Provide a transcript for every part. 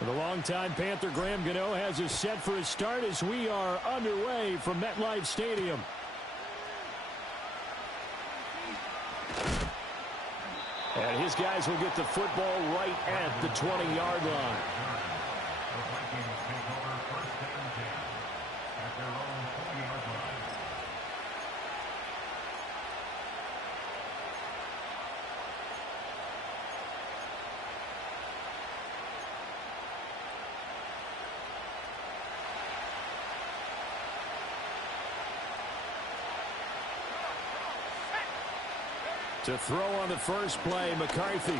The longtime Panther Graham Gano has us set for his start as we are underway from MetLife Stadium. And his guys will get the football right at the 20-yard line. The Vikings take over first and 10 at their own 20-yard line. To throw on the first play, McCarthy.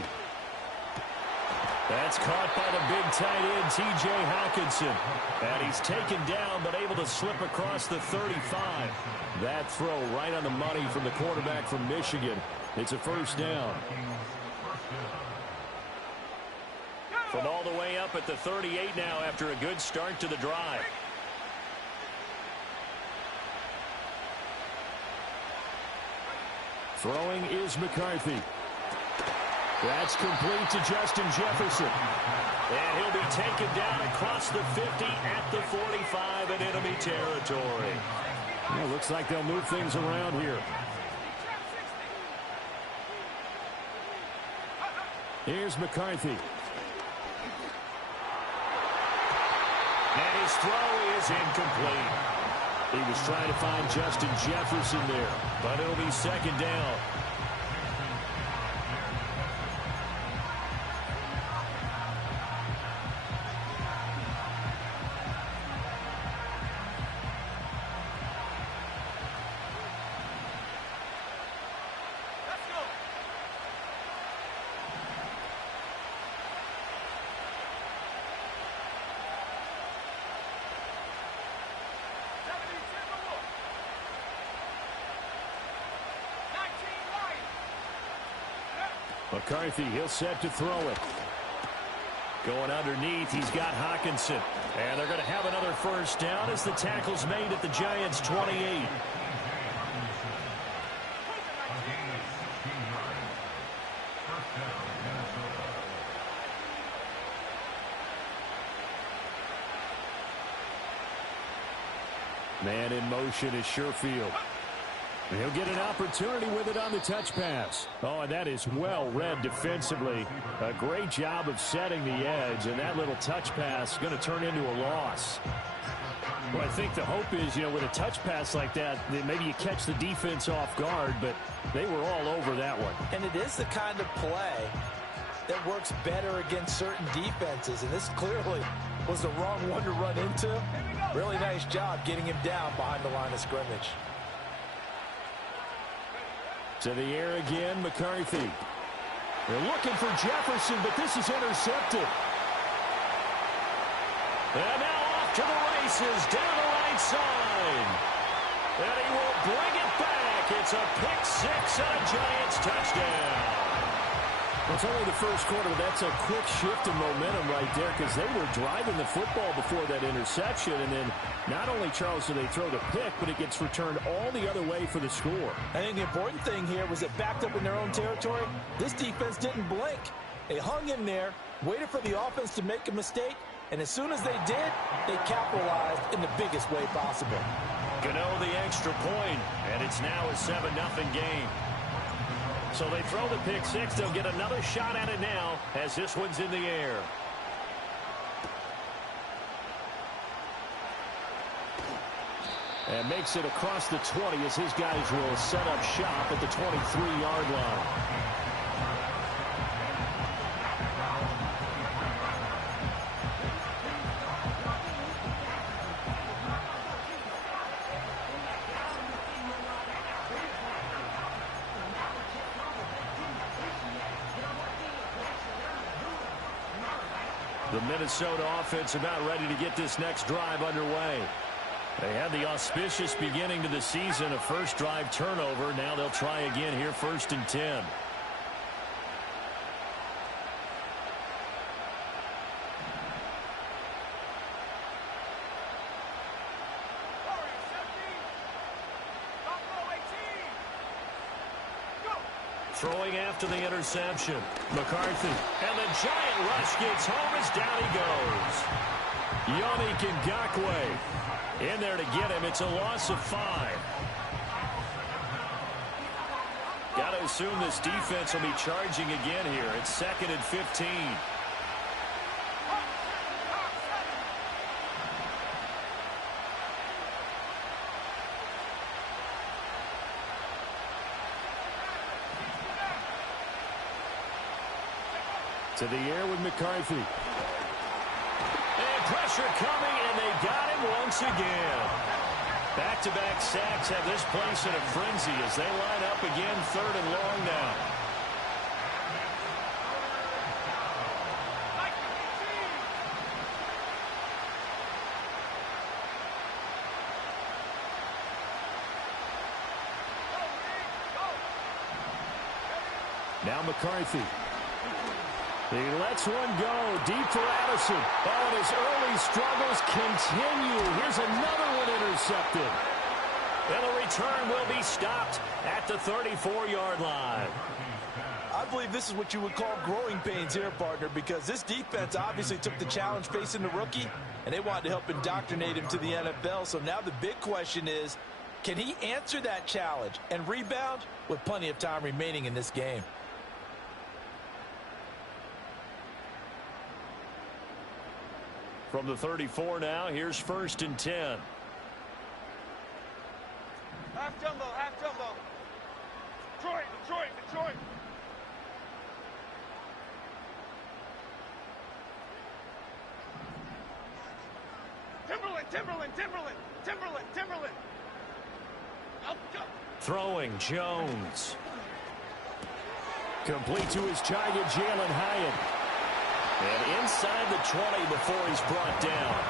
That's caught by the big tight end, T.J. Hockenson. And he's taken down, but able to slip across the 35. That throw right on the money from the quarterback from Michigan. It's a first down. From all the way up at the 38 now after a good start to the drive. Throwing is McCarthy. That's complete to Justin Jefferson. And he'll be taken down across the 50 at the 45 in enemy territory. Well, looks like they'll move things around here. Here's McCarthy. And his throw is incomplete. He was trying to find Justin Jefferson there, but it'll be second down. McCarthy, he'll set to throw it. Going underneath, he's got Hockenson. And they're going to have another first down as the tackle's made at the Giants' 28. Man in motion is Sherfield. He'll get an opportunity with it on the touch pass. Oh, and that is well read defensively. A great job of setting the edge, and that little touch pass is going to turn into a loss. Well, I think the hope is, with a touch pass like that maybe you catch the defense off guard, but they were all over that one. And it is the kind of play that works better against certain defenses, and this clearly was the wrong one to run into. Really nice job getting him down behind the line of scrimmage. To the air again, McCarthy. They're looking for Jefferson, but this is intercepted. And now off to the races, down the right side. And he will bring it back. It's a pick six and a Giants touchdown. Well, it's only the first quarter, but that's a quick shift in momentum right there because they were driving the football before that interception. And then not only, Charles, do they throw the pick, but it gets returned all the other way for the score. I think the important thing here was it backed up in their own territory. This defense didn't blink. They hung in there, waited for the offense to make a mistake, and as soon as they did, they capitalized in the biggest way possible. Gano the extra point, and it's now a 7-0 game. So they throw the pick six. They'll get another shot at it now as this one's in the air. And makes it across the 20 as his guys will set up shop at the 23-yard line. The Minnesota offense about ready to get this next drive underway. They had the auspicious beginning to the season, a first drive turnover. Now they'll try again here, 1st and 10. Throwing after the interception. McCarthy. And the giant rush gets home as down he goes. Yannick Ngakoue in there to get him. It's a loss of 5. Got to assume this defense will be charging again here. It's 2nd and 15. To the air with McCarthy. And pressure coming, and they got him once again. Back-to-back sacks have this place in a frenzy as they line up again 3rd and long now. Now McCarthy. He lets one go deep for Addison. Oh, and his early struggles continue. Here's another one intercepted. And the return will be stopped at the 34-yard line. I believe this is what you would call growing pains here, partner, because this defense obviously took the challenge facing the rookie, and they wanted to help indoctrinate him to the NFL. So now the big question is, can he answer that challenge and rebound with plenty of time remaining in this game? From the 34 now, here's 1st and 10. Half jumbo, half jumbo. Detroit, Detroit, Detroit. Timberland, Timberland, Timberland, Timberland, Timberland. Up, go. Throwing Jones. Complete to his giant Jalen Hyatt. And inside the 20 before he's brought down.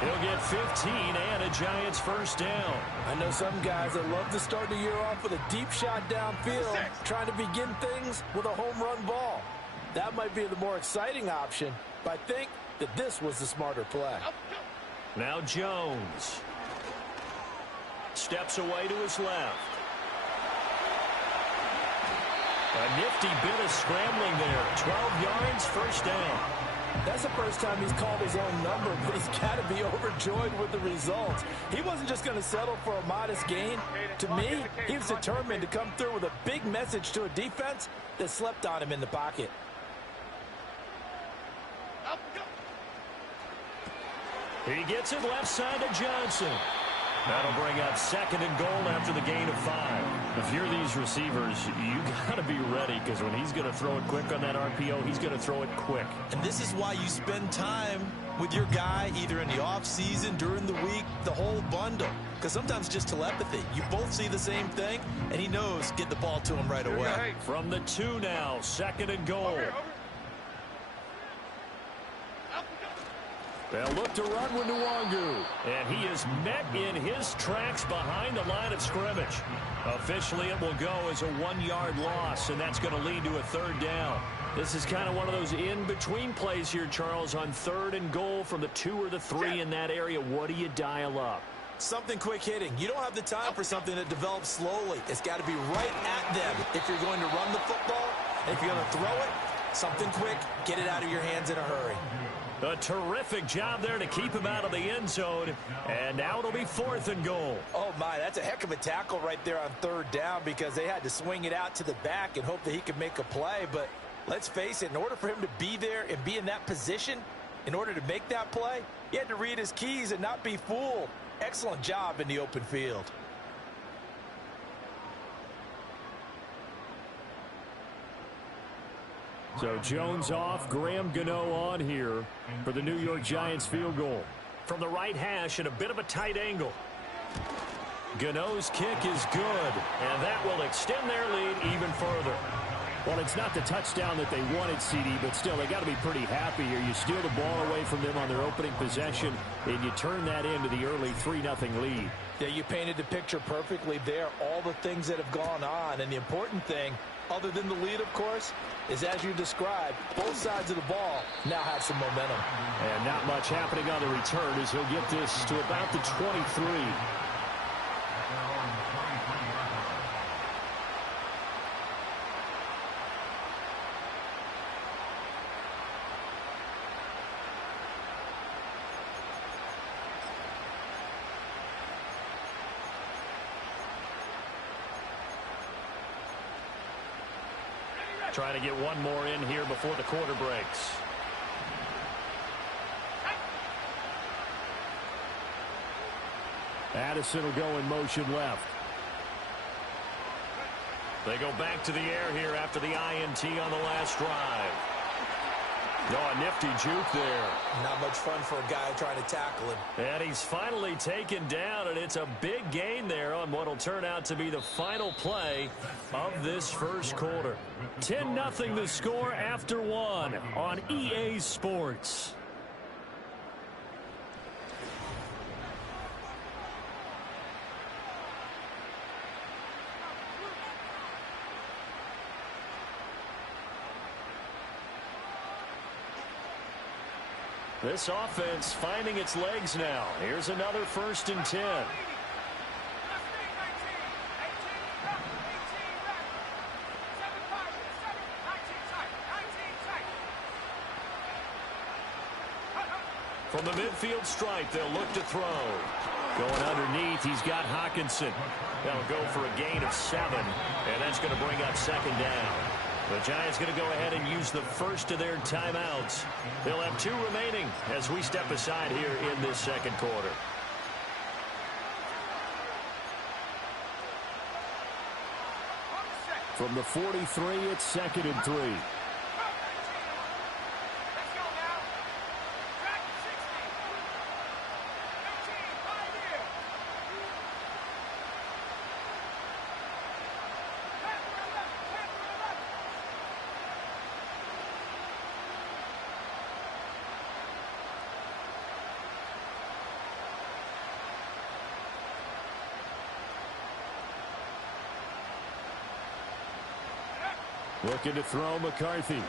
He'll get 15 and a Giants 1st down. I know some guys that love to start the year off with a deep shot downfield, trying to begin things with a home run ball. That might be the more exciting option, but I think that this was the smarter play. Now Jones. Steps away to his left. A nifty bit of scrambling there. 12 yards, 1st down. That's the first time he's called his own number, but he's got to be overjoyed with the results. He wasn't just going to settle for a modest gain. To me, he was determined to come through with a big message to a defense that slept on him in the pocket. He gets it left side to Johnson. That'll bring up 2nd and goal after the gain of 5. If you're these receivers, you got to be ready, because when he's going to throw it quick on that RPO, he's going to throw it quick. And this is why you spend time with your guy either in the offseason, during the week, the whole bundle. Because sometimes just telepathy. You both see the same thing, and he knows get the ball to him right away. From the 2 now, 2nd and goal. Over. They'll look to run with Nwangu. And he is met in his tracks behind the line of scrimmage. Officially, it will go as a 1-yard loss, and that's going to lead to a 3rd down. This is kind of one of those in-between plays here, Charles, on 3rd and goal from the 2 or the 3 in that area. What do you dial up? Something quick hitting. You don't have the time for something that develops slowly. It's got to be right at them if you're going to run the football. And if you're going to throw it, something quick, get it out of your hands in a hurry. A terrific job there to keep him out of the end zone. And now it'll be 4th and goal. Oh, my, that's a heck of a tackle right there on 3rd down, because they had to swing it out to the back and hope that he could make a play. But let's face it, in order for him to be there and be in that position, in order to make that play, he had to read his keys and not be fooled. Excellent job in the open field. So Jones off, Graham Gano on here for the New York Giants field goal. From the right hash at a bit of a tight angle. Gano's kick is good, and that will extend their lead even further. Well, it's not the touchdown that they wanted, CD, but still, they got to be pretty happy here. You steal the ball away from them on their opening possession, and you turn that into the early 3-0 lead. Yeah, you painted the picture perfectly there, all the things that have gone on, and the important thing, other than the lead, of course, is as you described, both sides of the ball now have some momentum. And not much happening on the return as he'll get this to about the 23. trying to get one more in here before the quarter breaks. Addison will go in motion left. They go back to the air here after the INT on the last drive. Oh, a nifty juke there. Not much fun for a guy trying to tackle him. And he's finally taken down, and it's a big gain there on what will turn out to be the final play of this first quarter. 10-0 the score after one on EA Sports. This offense finding its legs now. Here's another 1st and 10. From the midfield stripe, they'll look to throw. Going underneath, he's got Hawkinson. They'll go for a gain of 7, and that's going to bring up 2nd down. The Giants going to go ahead and use the first of their timeouts. They'll have 2 remaining as we step aside here in this second quarter. From the 43, it's 2nd and 3. Looking to throw McCarthy.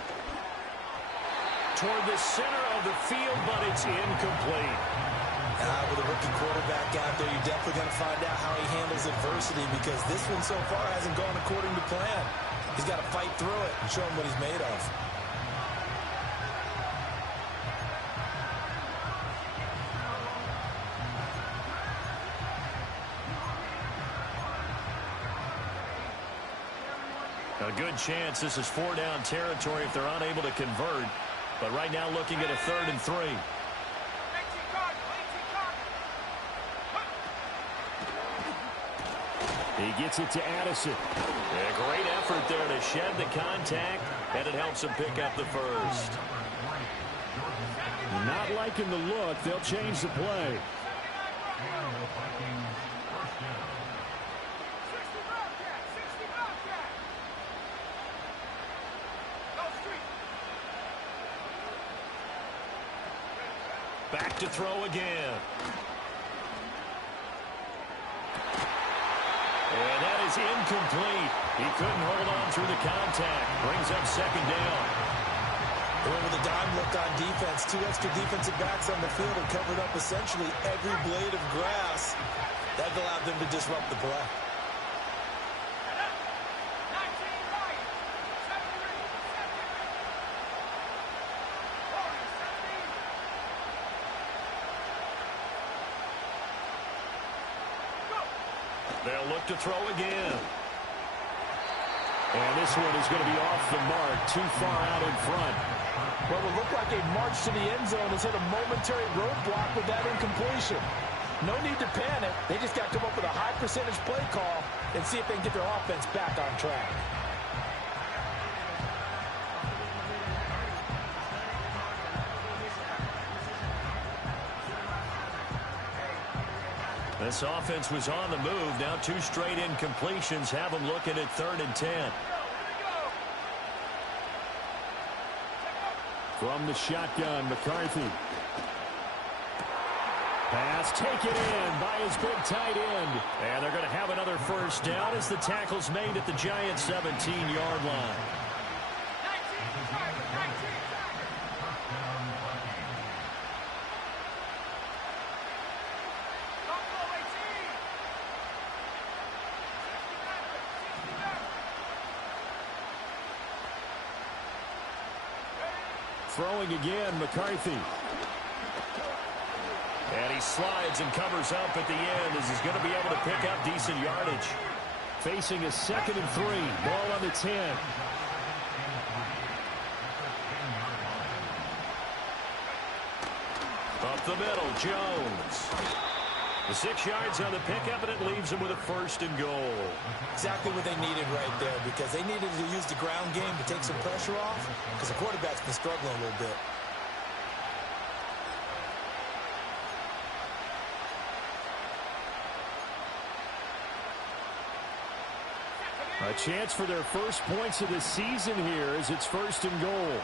Toward the center of the field, but it's incomplete. With a rookie quarterback out there, you're definitely going to find out how he handles adversity, because this one so far hasn't gone according to plan. He's got to fight through it and show him what he's made of. A good chance this is 4-down territory if they're unable to convert. But right now looking at a 3rd and 3. He gets it to Addison. A great effort there to shed the contact, and it helps him pick up the first. Not liking the look. They'll change the play. Back to throw again. And that is incomplete. He couldn't hold on through the contact. Brings up 2nd down. With a dime look on defense, 2 extra defensive backs on the field and covered up essentially every blade of grass. That allowed them to disrupt the play. They'll look to throw again. And this one is going to be off the mark, too far out in front. Well, it looked like a march to the end zone has hit a momentary roadblock with that incompletion. No need to panic. They just got to come up with a high percentage play call and see if they can get their offense back on track. This offense was on the move. Now 2 straight incompletions have them looking at 3rd and 10. From the shotgun, McCarthy. Pass taken in by his big tight end. And they're going to have another 1st down as the tackle's made at the Giants' 17-yard line. Throwing again, McCarthy. And he slides and covers up at the end as he's going to be able to pick up decent yardage. Facing a 2nd and 3. Ball on the 10. the middle, Jones. The 6 yards on the pickup, and it leaves them with a 1st and goal. Exactly what they needed right there, because they needed to use the ground game to take some pressure off, because the quarterback's been struggling a little bit. A chance for their first points of the season here as it's 1st and goal.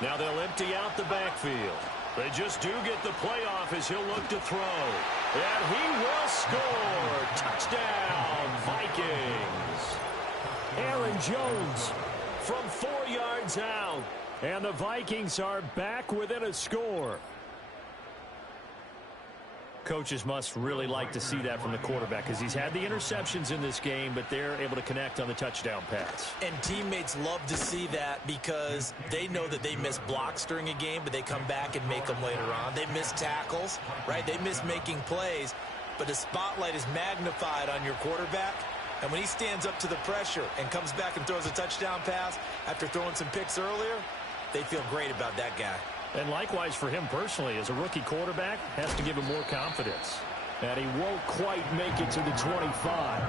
Now they'll empty out the backfield. They just do get the playoff as he'll look to throw. And he will score. Touchdown, Vikings. Aaron Jones From 4 yards out. and the Vikings are back within a score. Coaches must really like to see that from the quarterback because he's had the interceptions in this game, but they're able to connect on the touchdown pass. And teammates love to see that because they know that they miss blocks during a game, but they come back and make them later on. They miss tackles, right? They miss making plays, but the spotlight is magnified on your quarterback. And when he stands up to the pressure and comes back and throws a touchdown pass after throwing some picks earlier, they feel great about that guy. And likewise for him personally, as a rookie quarterback, has to give him more confidence. And he won't quite make it to the 25.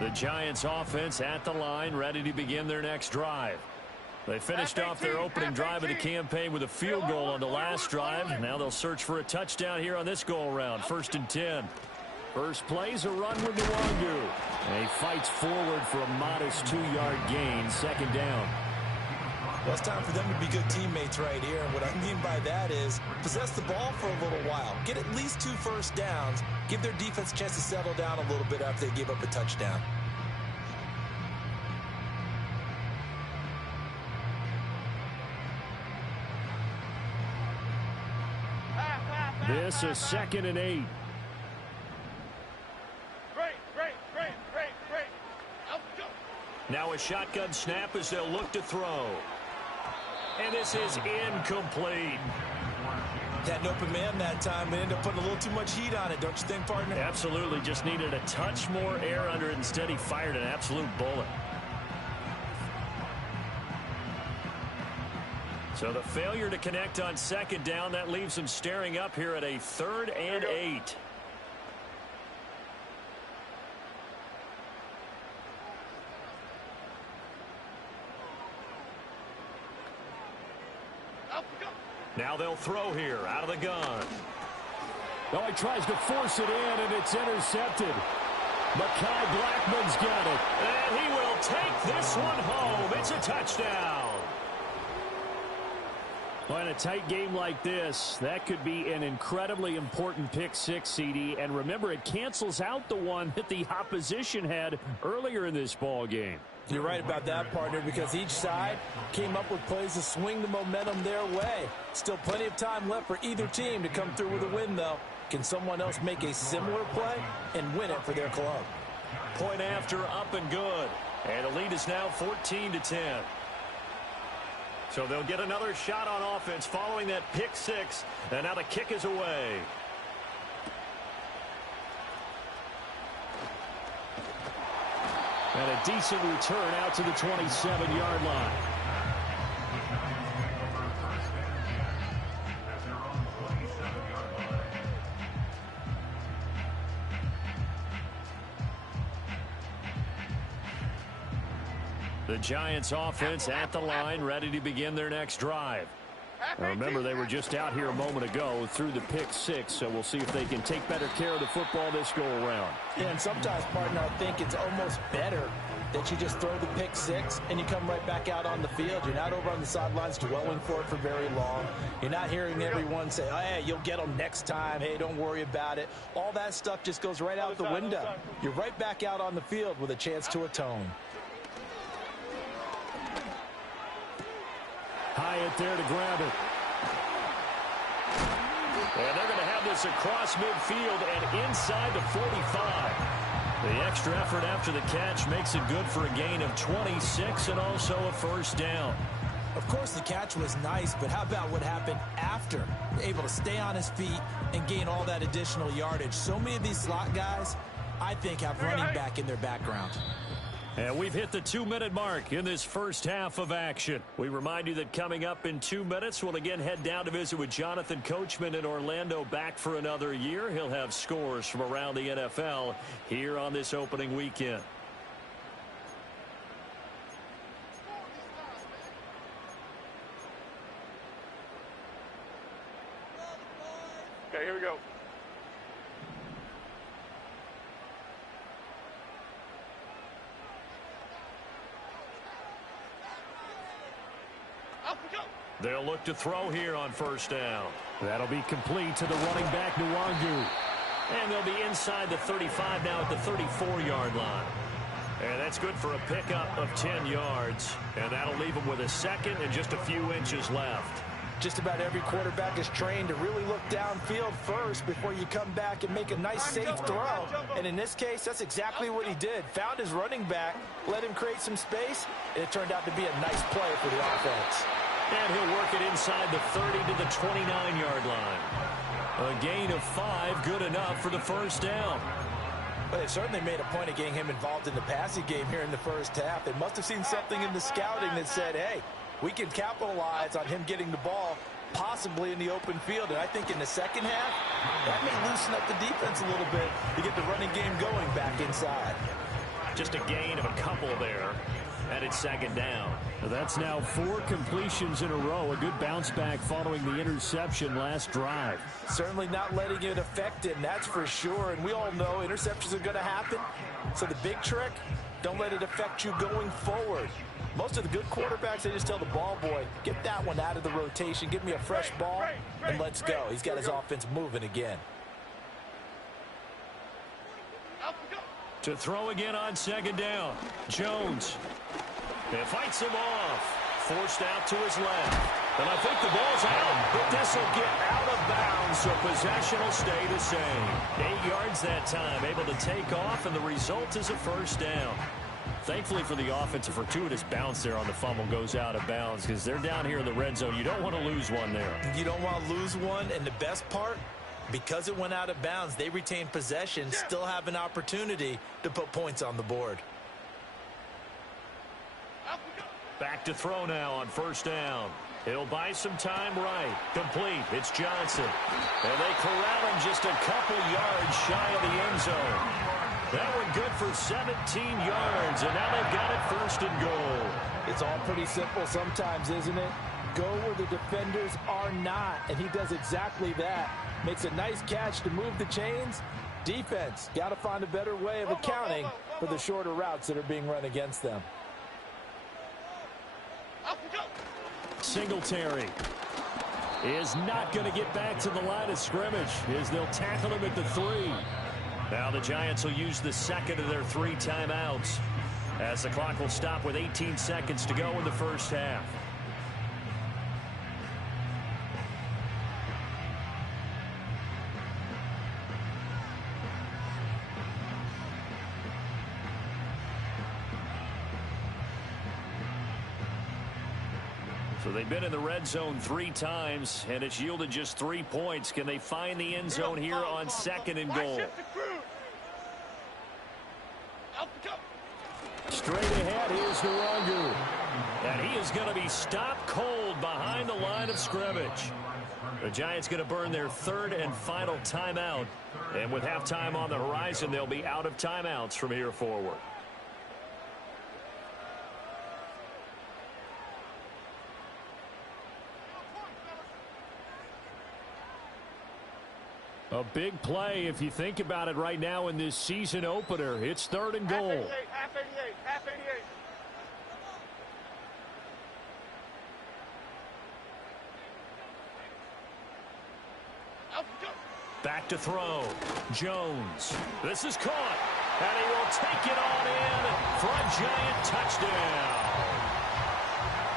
The Giants offense at the line, ready to begin their next drive. They finished off their opening drive of the campaign with a field goal on the last drive. Now they'll search for a touchdown here on this go-around. 1st and 10. First play's a run with Nwangu. And he fights forward for a modest 2-yard gain. 2nd down. Well, it's time for them to be good teammates right here. And what I mean by that is possess the ball for a little while. Get at least 2 first downs. Give their defense a chance to settle down a little bit after they give up a touchdown. This is 2nd and 8. Now a shotgun snap as they'll look to throw. And this is incomplete. Had an open man that time, but ended up putting a little too much heat on it, don't you think, partner? Absolutely, just needed a touch more air under it. Instead, he fired an absolute bullet. So the failure to connect on 2nd down, that leaves them staring up here at a 3rd and 8. Now they'll throw here out of the gun. Oh, he tries to force it in, and it's intercepted. Mekhi Blackman's got it. And he will take this one home. It's a touchdown. Well, in a tight game like this, that could be an incredibly important pick six, CD. And remember, it cancels out the one that the opposition had earlier in this ball game. You're right about that, partner, because each side came up with plays to swing the momentum their way. Still plenty of time left for either team to come through with a win, though. Can someone else make a similar play and win it for their club? Point after, up and good. And the lead is now 14-10. So they'll get another shot on offense following that pick six. And now the kick is away. And a decent return out to the 27-yard line. The Giants offense at the line, ready to begin their next drive. Now remember, they were just out here a moment ago through the pick six, so we'll see if they can take better care of the football this go-around. Yeah, and sometimes, partner, I think it's almost better that you just throw the pick six and you come right back out on the field. You're not over on the sidelines dwelling for it for very long. You're not hearing everyone say, oh, hey, you'll get them next time. Hey, don't worry about it. All that stuff just goes right out the window. You're right back out on the field with a chance to atone. Hyatt there to grab it. And they're going to have this across midfield and inside the 45. The extra effort after the catch makes it good for a gain of 26 and also a first down. Of course, the catch was nice, but how about what happened after? Able to stay on his feet and gain all that additional yardage. So many of these slot guys, I think, have running back in their background. And we've hit the 2-minute mark in this first half of action. We remind you that coming up in 2 minutes, we'll again head down to visit with Jonathan Coachman in Orlando, back for another year. He'll have scores from around the NFL here on this opening weekend. Okay, here we go. They'll look to throw here on first down. That'll be complete to the running back, Nwangu. And they'll be inside the 35 now at the 34-yard line. And that's good for a pickup of 10 yards. And that'll leave them with a second and just a few inches left. Just about every quarterback is trained to really look downfield first before you come back and make a nice, safe throw. And in this case, that's exactly what he did. Found his running back, let him create some space, and it turned out to be a nice play for the offense. And he'll work it inside the 30 to the 29-yard line. A gain of 5, good enough for the first down. Well, they certainly made a point of getting him involved in the passing game here in the first half. They must have seen something in the scouting that said, hey, we can capitalize on him getting the ball possibly in the open field. And I think in the second half, that may loosen up the defense a little bit to get the running game going back inside. Just a gain of a couple there. And it's second down. That's now 4 completions in a row. A good bounce back following the interception last drive. Certainly not letting it affect him, that's for sure. And we all know interceptions are going to happen. So the big trick, don't let it affect you going forward. Most of the good quarterbacks, they just tell the ball boy, get that one out of the rotation, give me a fresh ball, and let's go. He's got his offense moving again. To throw again on second down. Jones. It fights him off. Forced out to his left. And I think the ball's out, but this will get out of bounds, so possession will stay the same. 8 yards that time, able to take off, and the result is a first down. Thankfully for the offense, a fortuitous bounce there on the fumble goes out of bounds because they're down here in the red zone. You don't want to lose one there. You don't want to lose one, and the best part, because it went out of bounds, they retain possession, still have an opportunity to put points on the board. Back to throw now on first down. He'll buy some time right. Complete. It's Johnson. And they corral him just a couple yards shy of the end zone. That one good for 17 yards, and now they've got it first and goal. It's all pretty simple sometimes, isn't it? Go where the defenders are not, and he does exactly that. Makes a nice catch to move the chains. Defense, got to find a better way of accounting for the shorter routes that are being run against them. Singletary is not going to get back to the line of scrimmage as they'll tackle him at the 3. Now the Giants will use the second of their 3 timeouts as the clock will stop with 18 seconds to go in the first half. So they've been in the red zone 3 times, and it's yielded just 3 points. Can they find the end zone here on second and goal? Straight ahead, here's Nwangu. And he is going to be stopped cold behind the line of scrimmage. The Giants going to burn their 3rd and final timeout. And with halftime on the horizon, they'll be out of timeouts from here forward. A big play if you think about it right now in this season opener. It's 3rd and goal. Half 88, half 88. Back to throw. Jones. This is caught. And he will take it on in for a Giant touchdown.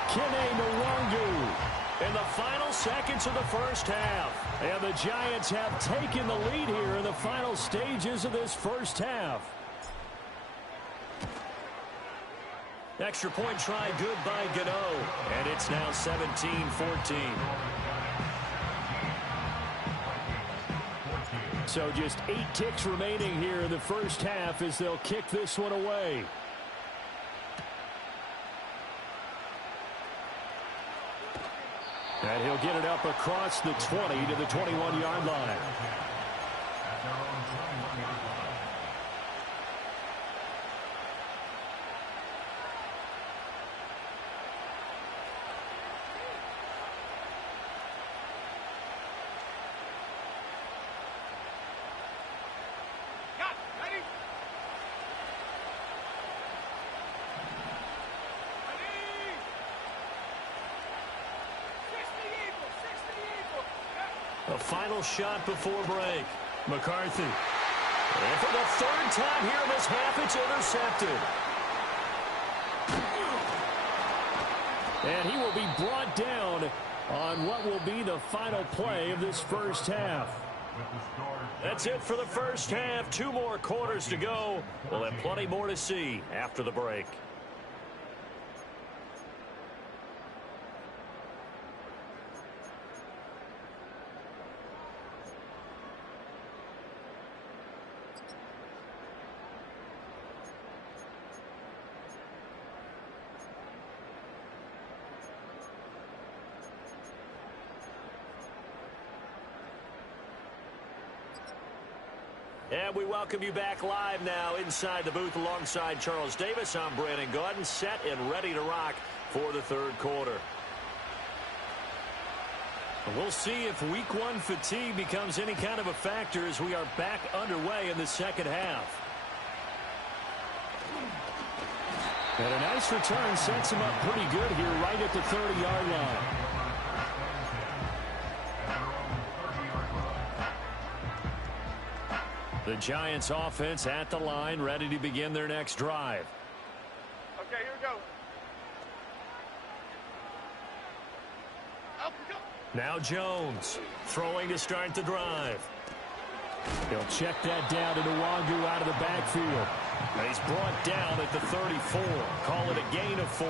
Kene Nwangu in the final seconds of the first half. And the Giants have taken the lead here in the final stages of this first half. Extra point try good by Gano. And it's now 17-14. So just 8 ticks remaining here in the first half as they'll kick this one away. And he'll get it up across the 20 to the 21-yard line. A final shot before break. McCarthy. And for the 3rd time here in this half, it's intercepted. And he will be brought down on what will be the final play of this first half. That's it for the first half. 2 more quarters to go. We'll have plenty more to see after the break. And we welcome you back live now inside the booth alongside Charles Davis. I'm Brandon Gaudin, set and ready to rock for the 3rd quarter. We'll see if week 1 fatigue becomes any kind of a factor as we are back underway in the second half. And a nice return sets him up pretty good here right at the 30-yard line. The Giants offense at the line, ready to begin their next drive. Okay, here we go. Up we go. Now Jones throwing to start the drive. He'll check that down to Nwangu out of the backfield. And he's brought down at the 34. Call it a gain of 4.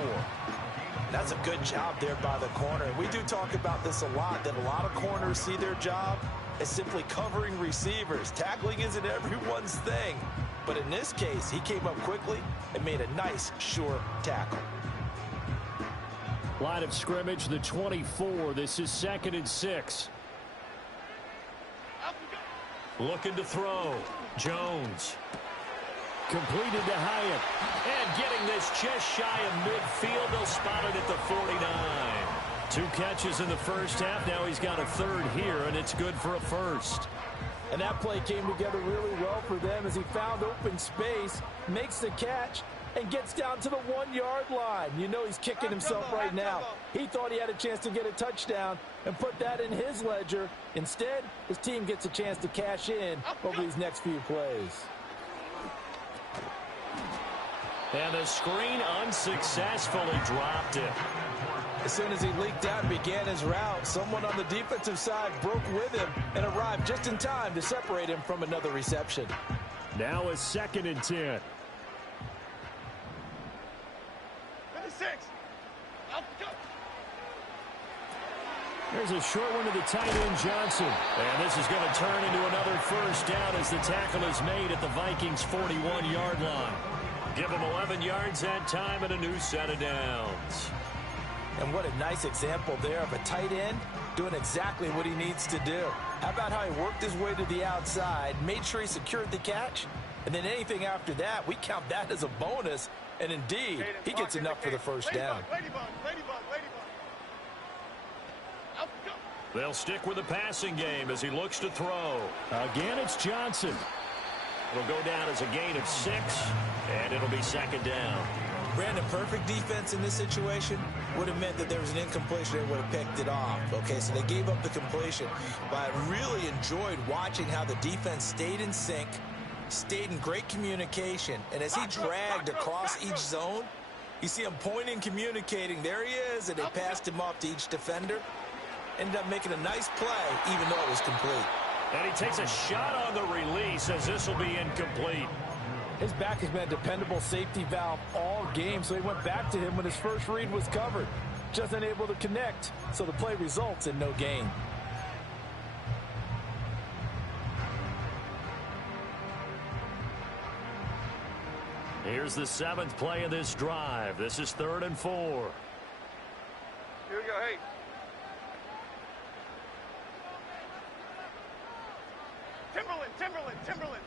That's a good job there by the corner. We do talk about this a lot, that a lot of corners see their job as simply covering receivers. Tackling isn't everyone's thing. But in this case, he came up quickly and made a nice, sure tackle. Line of scrimmage, the 24. This is 2nd and 6. Looking to throw. Jones. Completed to Hyatt. And getting this just shy of midfield. They'll spot it at the 49. 2 catches in the first half. Now he's got a 3rd here, and it's good for a 1st. And that play came together really well for them as he found open space, makes the catch, and gets down to the 1-yard line. You know he's kicking himself right now. He thought he had a chance to get a touchdown and put that in his ledger. Instead, his team gets a chance to cash in over these next few plays. And the screen unsuccessfully dropped it. As soon as he leaked out and began his route, someone on the defensive side broke with him and arrived just in time to separate him from another reception. Now a 2nd and 10. 56. Up go. There's a short one to the tight end, Johnson. And this is going to turn into another 1st down as the tackle is made at the Vikings' 41-yard line. Give them 11 yards that time and a new set of downs. And what a nice example there of a tight end doing exactly what he needs to do. How about how he worked his way to the outside, made sure he secured the catch, and then anything after that, we count that as a bonus. And indeed, he gets enough for the 1st down. They'll stick with the passing game as he looks to throw. Again, it's Johnson. It'll go down as a gain of 6, and it'll be 2nd down. Brandon, perfect defense in this situation would have meant that there was an incompletion. They would have picked it off. Okay, so they gave up the completion. But I really enjoyed watching how the defense stayed in sync, stayed in great communication. And as he dragged across each zone, you see him pointing, communicating. There he is, and they passed him off to each defender. Ended up making a nice play, even though it was complete. And he takes a shot on the release as this will be incomplete. His back has been a dependable safety valve all game, so he went back to him when his first read was covered. Just unable to connect, so the play results in no gain. Here's the 7th play of this drive. This is 3rd and 4. Here we go, hey. Timberland.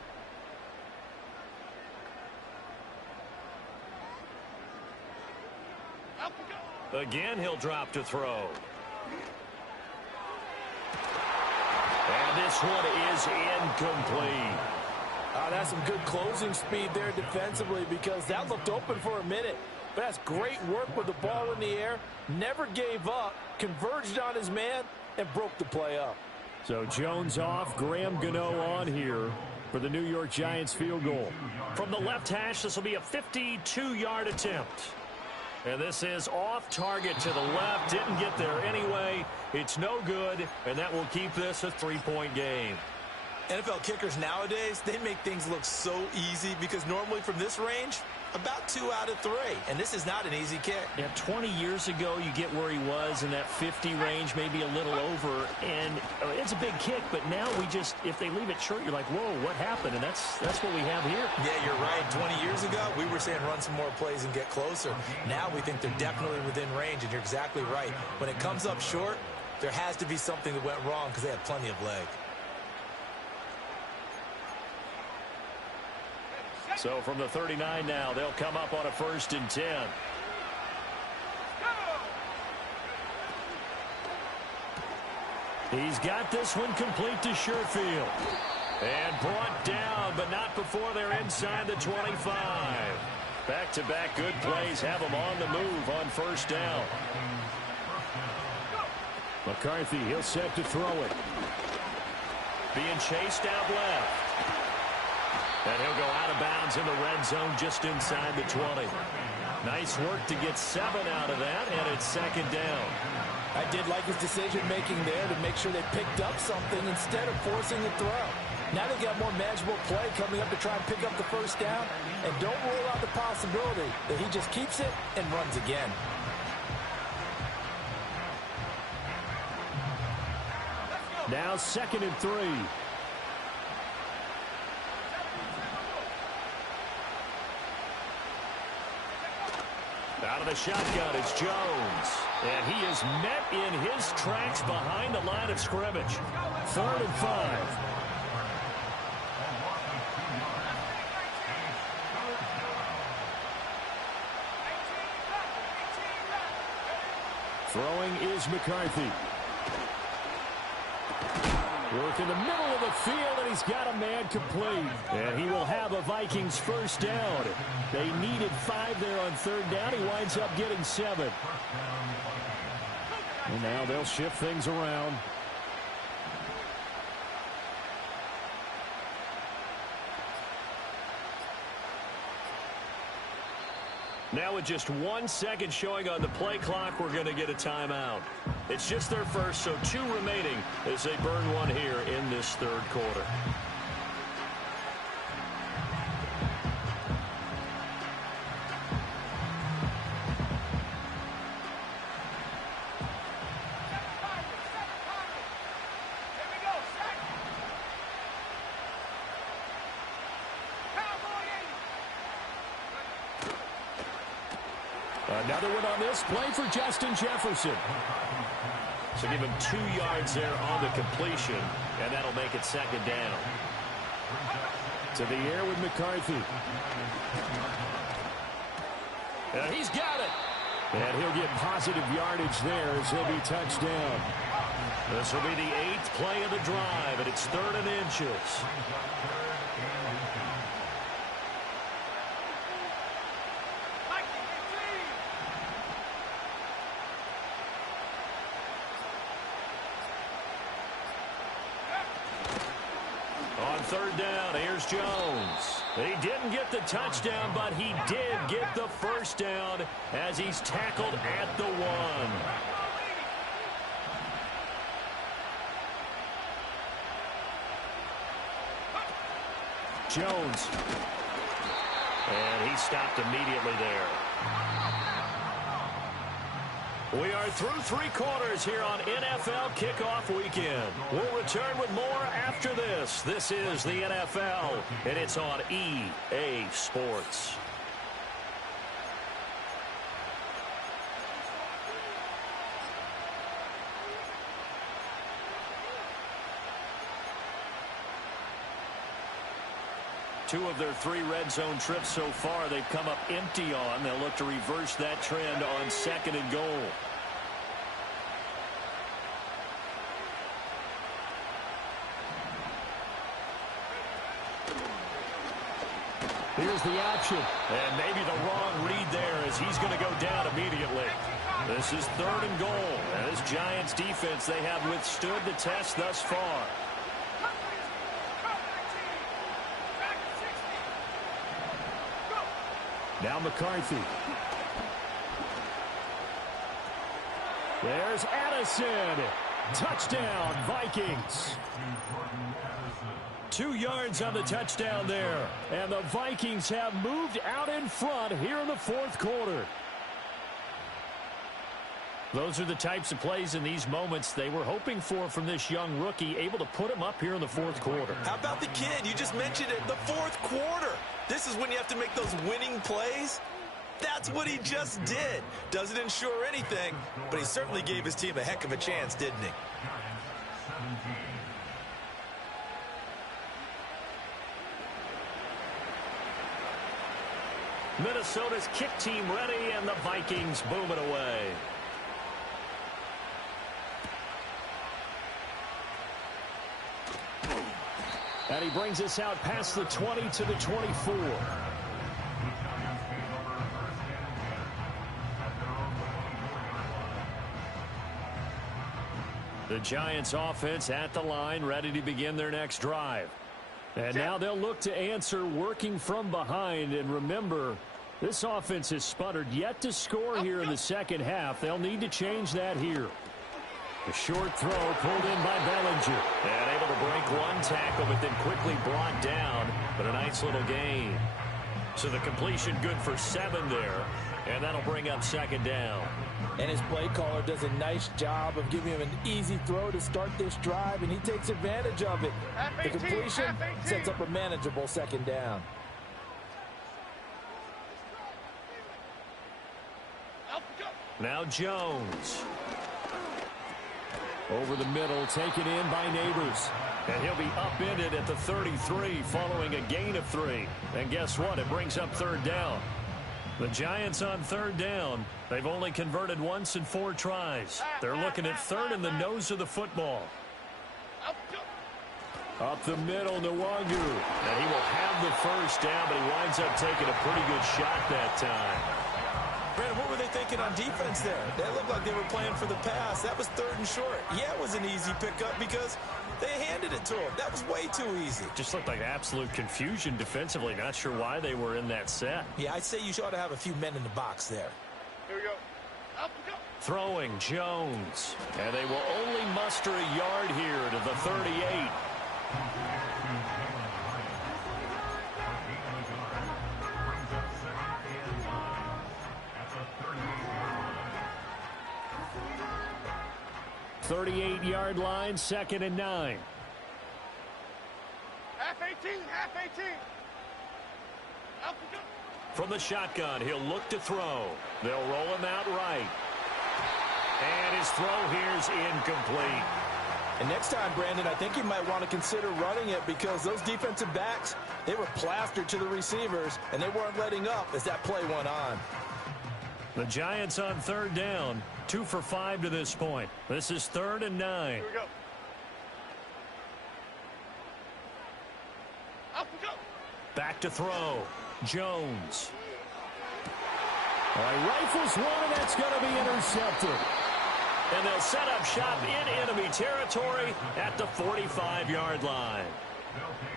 Up we go. Again, he'll drop to throw. And this one is incomplete. That's some good closing speed there defensively because that looked open for a minute. But that's great work with the ball in the air. Never gave up, converged on his man, and broke the play up. So Jones off, Graham Gano on here for the New York Giants field goal. From the left hash, this will be a 52-yard attempt. And this is off target to the left. Didn't get there anyway. It's no good, and that will keep this a 3-point game. NFL kickers nowadays, they make things look so easy because normally from this range, about 2 out of 3. And this is not an easy kick. Yeah, 20 years ago, you get where he was in that 50 range, maybe a little over. And it's a big kick, but now we just, if they leave it short, you're like, whoa, what happened? And that's what we have here. Yeah, you're right. 20 years ago, we were saying run some more plays and get closer. Now we think they're definitely within range, and you're exactly right. When it comes up short, there has to be something that went wrong because they have plenty of leg. So from the 39 now, they'll come up on a 1st and 10. He's got this one complete to Sherfield. And brought down, but not before they're inside the 25. Back-to-back good plays have them on the move on 1st down. McCarthy, he'll set to throw it. Being chased out left. And he'll go out of bounds in the red zone just inside the 20. Nice work to get 7 out of that, and it's 2nd down. I did like his decision-making there to make sure they picked up something instead of forcing a throw. Now they got more manageable play coming up to try and pick up the 1st down, and don't rule out the possibility that he just keeps it and runs again. Now 2nd and 3. Out of the shotgun, it's Jones. And he is met in his tracks behind the line of scrimmage. 3rd and 5. Throwing is McCarthy. Work in the middle of the field, and he's got a man complete. And he will have a Vikings 1st down. They needed 5 there on 3rd down. He winds up getting 7. And now they'll shift things around. Now with just 1 second showing on the play clock, we're going to get a timeout. It's just their first, so 2 remaining as they burn one here in this 3rd quarter. Another one on this play for Justin Jefferson. So give him 2 yards there on the completion, and that'll make it 2nd down. To the air with McCarthy. And he's got it. And he'll get positive yardage there as he'll be touched down. This will be the 8th play of the drive, and it's 3rd and inches. On 3rd down, here's Jones. He didn't get the touchdown, but he did get the 1st down as he's tackled at the 1. Jones. And he stopped immediately there. We are through 3 quarters here on NFL Kickoff Weekend. We'll return with more after this. This is the NFL, and it's on EA Sports. Two of their 3 red zone trips so far, they've come up empty on. They'll look to reverse that trend on 2nd and goal. Here's the option. And maybe the wrong read there as he's going to go down immediately. This is 3rd and goal. And this Giants defense, they have withstood the test thus far. Now McCarthy. There's Addison. Touchdown, Vikings. 2 yards on the touchdown there. And the Vikings have moved out in front here in the 4th quarter. Those are the types of plays in these moments they were hoping for from this young rookie, able to put him up here in the 4th quarter. How about the kid? You just mentioned it, the 4th quarter. This is when you have to make those winning plays. That's what he just did. Doesn't ensure anything, but he certainly gave his team a heck of a chance, didn't he? Minnesota's kick team ready, and the Vikings boom it away. And he brings us out past the 20 to the 24. The Giants offense at the line, ready to begin their next drive. And now they'll look to answer working from behind. And remember, this offense has sputtered yet to score here in the 2nd half. They'll need to change that here. A short throw pulled in by Bellinger. And able to break 1 tackle, but then quickly brought down. But a nice little gain. So the completion good for 7 there. And that'll bring up 2nd down. And his play caller does a nice job of giving him an easy throw to start this drive, and he takes advantage of it. The completion sets up a manageable 2nd down. Now Jones. Over the middle, taken in by Neighbors. And he'll be upended at the 33 following a gain of 3. And guess what? It brings up 3rd down. The Giants on 3rd down. They've only converted once in 4 tries. They're looking at 3rd in the nose of the football. Up the middle, Nwangu. And he will have the 1st down, but he winds up taking a pretty good shot that time. Brandon, what were they thinking on defense there? That looked like they were playing for the pass. That was 3rd and short. Yeah, it was an easy pickup because they handed it to him. That was way too easy. Just looked like absolute confusion defensively. Not sure why they were in that set. Yeah, I'd say you ought to have a few men in the box there. Here we go. Up we go. Throwing Jones. And they will only muster a yard here to the 38. .38-yard line, 2nd and 9. Half 18, half 18. Up we go. From the shotgun, he'll look to throw. They'll roll him out right. And his throw here's incomplete. And next time, Brandon, I think you might want to consider running it because those defensive backs, they were plastered to the receivers, and they weren't letting up as that play went on. The Giants on 3rd down, 2 for 5 to this point. This is 3rd and 9. Here we go. Up we go. Back to throw. Jones. All right, rifles one, and that's going to be intercepted. And they'll set up shop in enemy territory at the 45-yard line.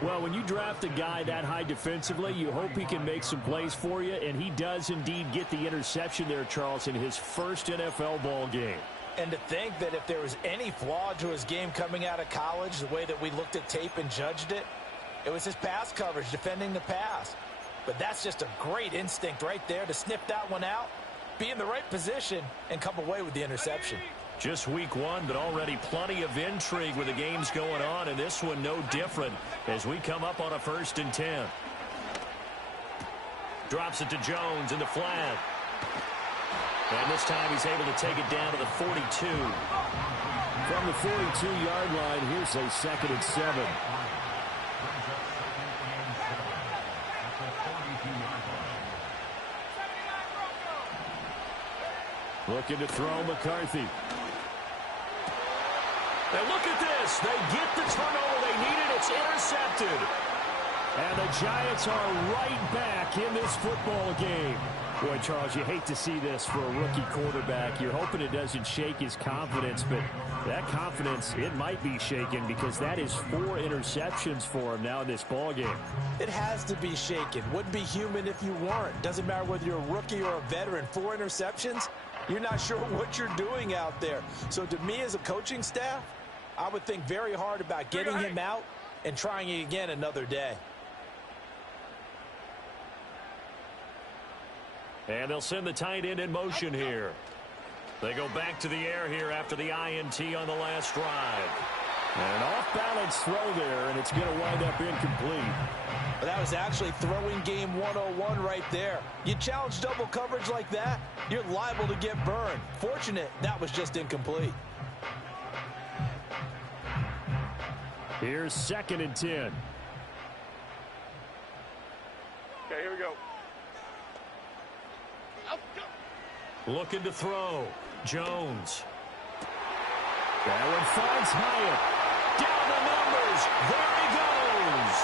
Well, when you draft a guy that high defensively, you hope he can make some plays for you, and he does indeed get the interception there, Charles, in his first NFL ball game. And to think that if there was any flaw to his game coming out of college, the way that we looked at tape and judged it, it was his pass coverage, defending the pass. but that's just a great instinct right there to sniff that one out, be in the right position, and come away with the interception. Just week one, but already plenty of intrigue with the games going on, and this one no different as we come up on a 1st and 10. Drops it to Jones in the flat. And this time he's able to take it down to the 42. From the 42-yard line, here's a 2nd and 7. Looking to throw McCarthy. And look at this. They get the turnover they needed. It's intercepted. And the Giants are right back in this football game. Boy, Charles, you hate to see this for a rookie quarterback. You're hoping it doesn't shake his confidence, but that confidence, it might be shaken because that is 4 interceptions for him now in this ball game. It has to be shaken. Wouldn't be human if you weren't. Doesn't matter whether you're a rookie or a veteran. 4 interceptions, you're not sure what you're doing out there. So to me as a coaching staff, I would think very hard about getting him out and trying it again another day. And they'll send the tight end in motion here. They go back to the air here after the INT on the last drive. And an off-balance throw there, and it's going to wind up incomplete. But that was actually throwing game 101 right there. You challenge double coverage like that, you're liable to get burned. Fortunate that was just incomplete. Here's 2nd and 10. Okay, here we go. Looking to throw. Jones. That one finds Hyatt. Down the numbers. There he goes.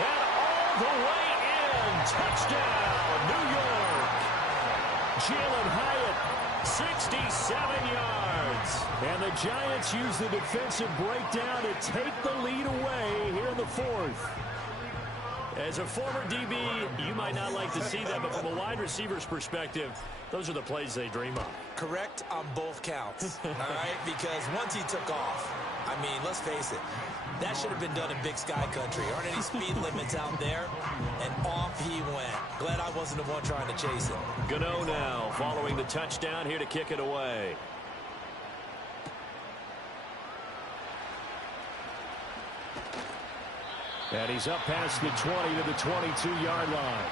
And all the way in. Touchdown, New York. Jalen Hyatt. 67 yards. And the Giants use the defensive breakdown to take the lead away here in the 4th. As a former DB, you might not like to see that, but from a wide receiver's perspective, those are the plays they dream of. Correct on both counts, all right? Because once he took off, I mean, let's face it, that should have been done in Big Sky Country. Aren't any speed limits out there? And off he went. Glad I wasn't the one trying to chase it. Gano now following the touchdown here to kick it away. And he's up past the 20 to the 22-yard line.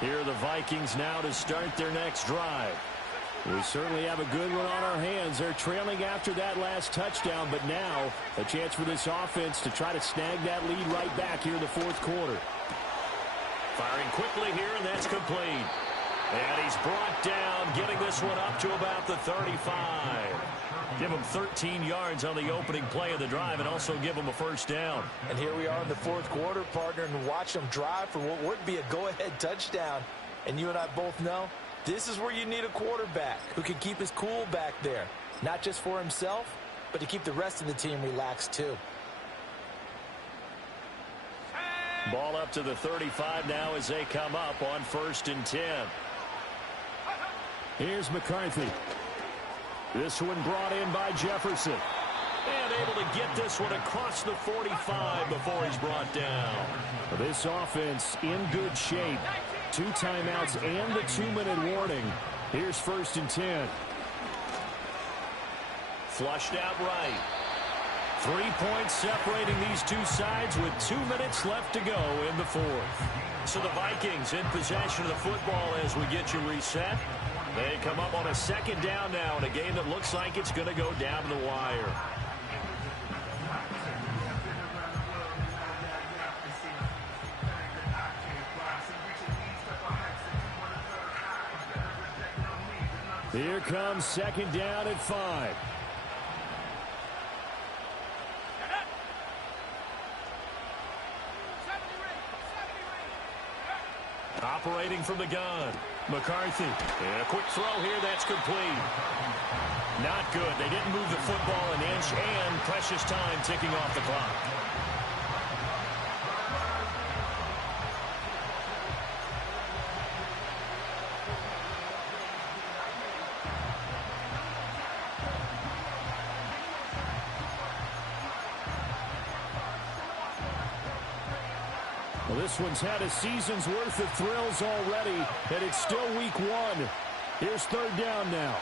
Here are the Vikings now to start their next drive. We certainly have a good one on our hands. They're trailing after that last touchdown, but now a chance for this offense to try to snag that lead right back here in the 4th quarter. Firing quickly here, and that's complete. And he's brought down, getting this one up to about the 35. Give him 13 yards on the opening play of the drive and also give him a 1st down. And here we are in the 4th quarter, partner, and watch them drive for what would be a go-ahead touchdown. And you and I both know this is where you need a quarterback who can keep his cool back there. Not just for himself, but to keep the rest of the team relaxed too. Ball up to the 35 now as they come up on 1st and 10. Here's McCarthy. This one brought in by Jefferson. And able to get this one across the 45 before he's brought down. This offense in good shape. 2 timeouts and the 2-minute warning. Here's 1st and 10. Flushed out right. 3 points separating these two sides with 2 minutes left to go in the 4th. So the Vikings in possession of the football as we get you reset. They come up on a 2nd down now in a game that looks like it's going to go down to the wire. Here comes 2nd down at 5. operating from the gun. McCarthy. And a quick throw here. That's complete. Not good. They didn't move the football an inch, and precious time ticking off the clock. Well, this one's had a season's worth of thrills already, and it's still week one. Here's third down now.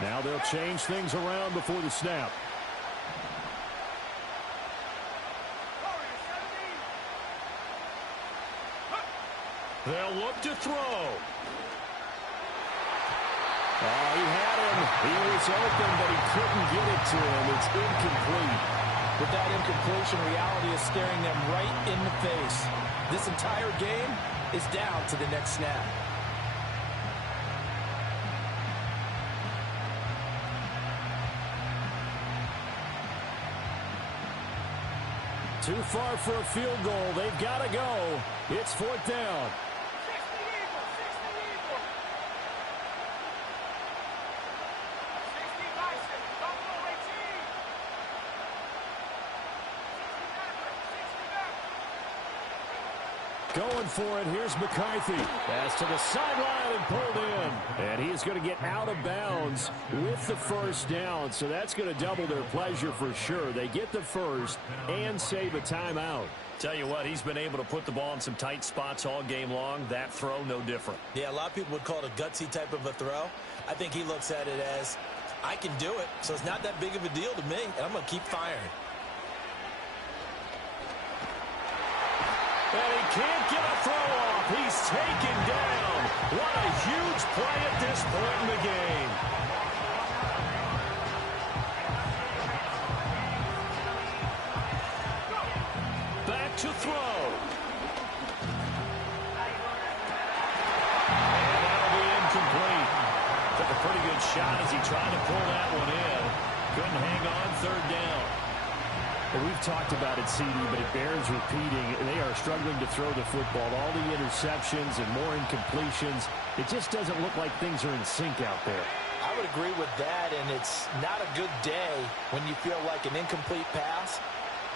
Now they'll change things around before the snap. They'll look to throw. Oh, he had him. He was open, but he couldn't get it to him. It's incomplete. With that incompletion, reality is staring them right in the face. This entire game is down to the next snap. Too far for a field goal. They've got to go. It's fourth down. Going for it. Here's McCarthy. Pass to the sideline and pulled in. And he's going to get out of bounds with the first down. So that's going to double their pleasure for sure. They get the first and save a timeout. Tell you what, he's been able to put the ball in some tight spots all game long. That throw, no different. Yeah, a lot of people would call it a gutsy type of a throw. I think he looks at it as, I can do it, so it's not that big of a deal to me, and I'm going to keep firing. And he can't get a throw off. He's taken down. What a huge play at this point in the game. Back to throw. And that'll be incomplete. Took a pretty good shot as he tried to pull that one in. Couldn't hang on third down. Well, we've talked about it, CD, but it bears repeating. They are struggling to throw the football. All the interceptions and more incompletions. It just doesn't look like things are in sync out there. I would agree with that, and it's not a good day when you feel like an incomplete pass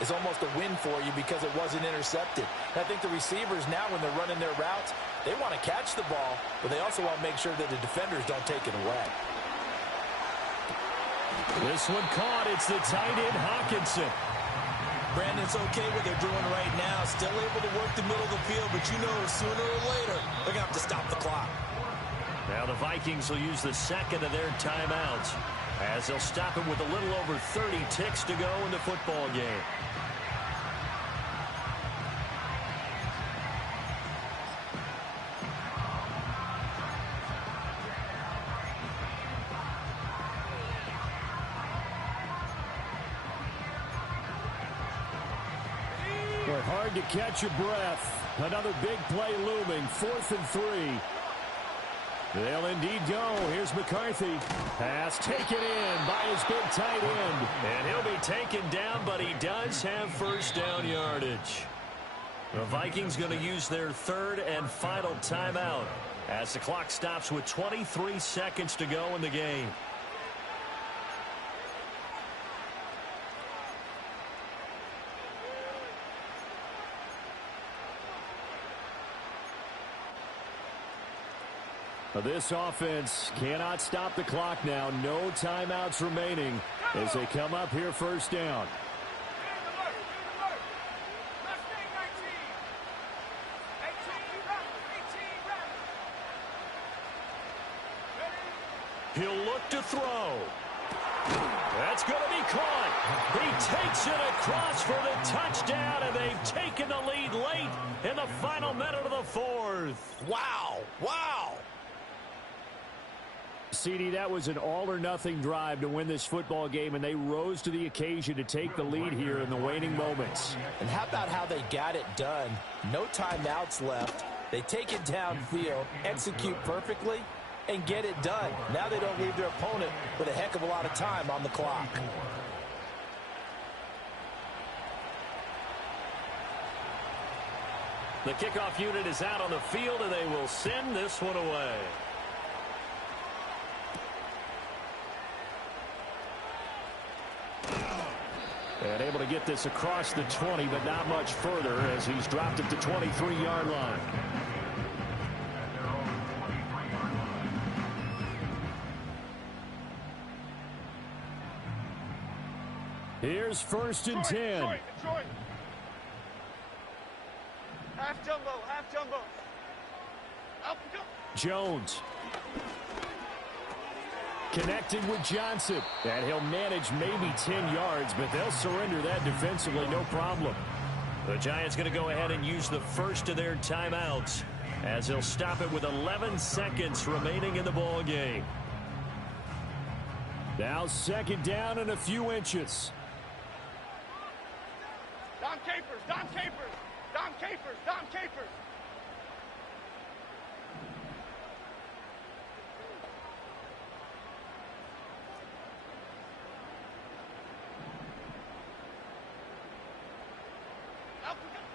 is almost a win for you because it wasn't intercepted. And I think the receivers now, when they're running their routes, they want to catch the ball, but they also want to make sure that the defenders don't take it away. This one caught. It's the tight end, Hawkinson. Brandon, it's okay what they're doing right now. Still able to work the middle of the field, but you know sooner or later they're going to have to stop the clock. Now the Vikings will use the second of their timeouts as they'll stop it with a little over 30 ticks to go in the football game. Hard to catch your breath. Another big play looming. 4th and 3. They'll indeed go. Here's McCarthy. Pass taken in by his big tight end. And he'll be taken down, but he does have first down yardage. The Vikings going to use their third and final timeout as the clock stops with 23 seconds to go in the game. This offense cannot stop the clock now. No timeouts remaining as they come up here first down. He'll look to throw. That's going to be caught. He takes it across for the touchdown, and they've taken the lead late in the final minute of the fourth. Wow. Wow. CD, that was an all-or-nothing drive to win this football game, and they rose to the occasion to take the lead here in the waning moments. And how about how they got it done? No timeouts left. They take it downfield, execute perfectly, and get it done. Now they don't leave their opponent with a heck of a lot of time on the clock. The kickoff unit is out on the field, and they will send this one away. And able to get this across the 20, but not much further as he's dropped it to 23-yard line. Here's 1st and 10. Detroit. Half jumbo. Out we go. Jones. Connected with Johnson. And he'll manage maybe 10 yards, but they'll surrender that defensively, no problem. The Giants going to go ahead and use the first of their timeouts as they'll stop it with 11 seconds remaining in the ball game. Now 2nd down and a few inches. Don Capers.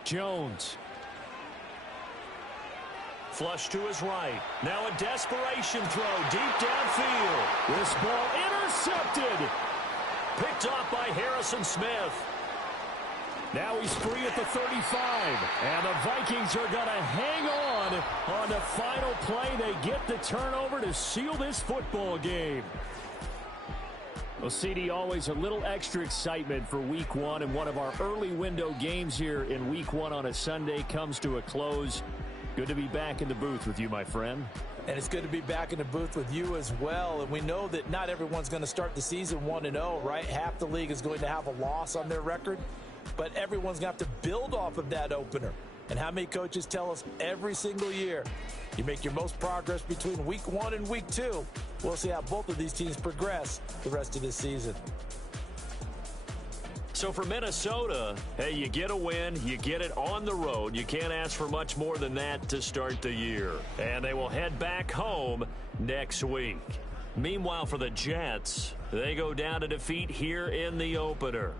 Jones. Flush to his right. Now a desperation throw deep downfield. This ball intercepted. Picked off by Harrison Smith. Now he's free at the 35. And the Vikings are going to hang on the final play. They get the turnover to seal this football game. Well, CD, always a little extra excitement for Week 1, and one of our early window games here in Week 1 on a Sunday comes to a close. Good to be back in the booth with you, my friend. And it's good to be back in the booth with you as well. And we know that not everyone's going to start the season 1-0, right? Half the league is going to have a loss on their record, but everyone's going to have to build off of that opener. And how many coaches tell us every single year, you make your most progress between Week 1 and Week 2. We'll see how both of these teams progress the rest of this season. So for Minnesota, hey, you get a win, you get it on the road. You can't ask for much more than that to start the year. And they will head back home next week. Meanwhile, for the Jets, they go down to defeat here in the opener.